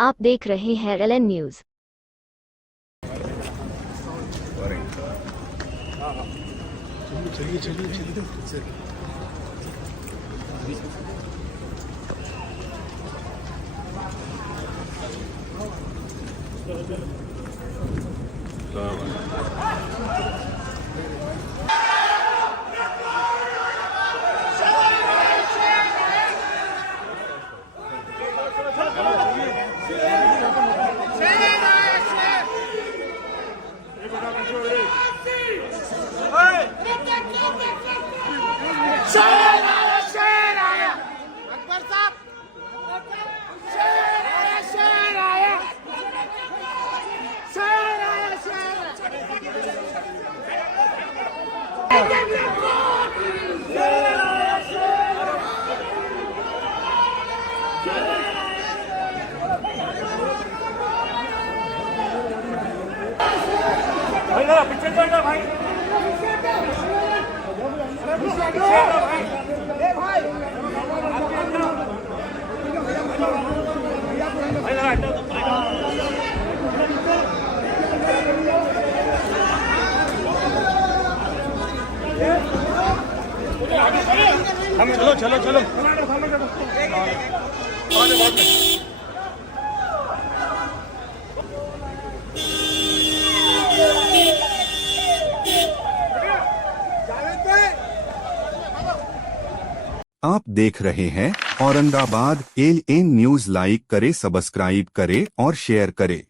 आप देख रहे हैं LN न्यूज। चलिए चलिए चलिए शेर आया अकबर साहब, शेर आया शेर आया शेर आया भाई जरा पीछे चल जा भाई। चलो चलो चलो आप देख रहे हैं औरंगाबाद LN न्यूज। लाइक करे, सब्सक्राइब करे और शेयर करे।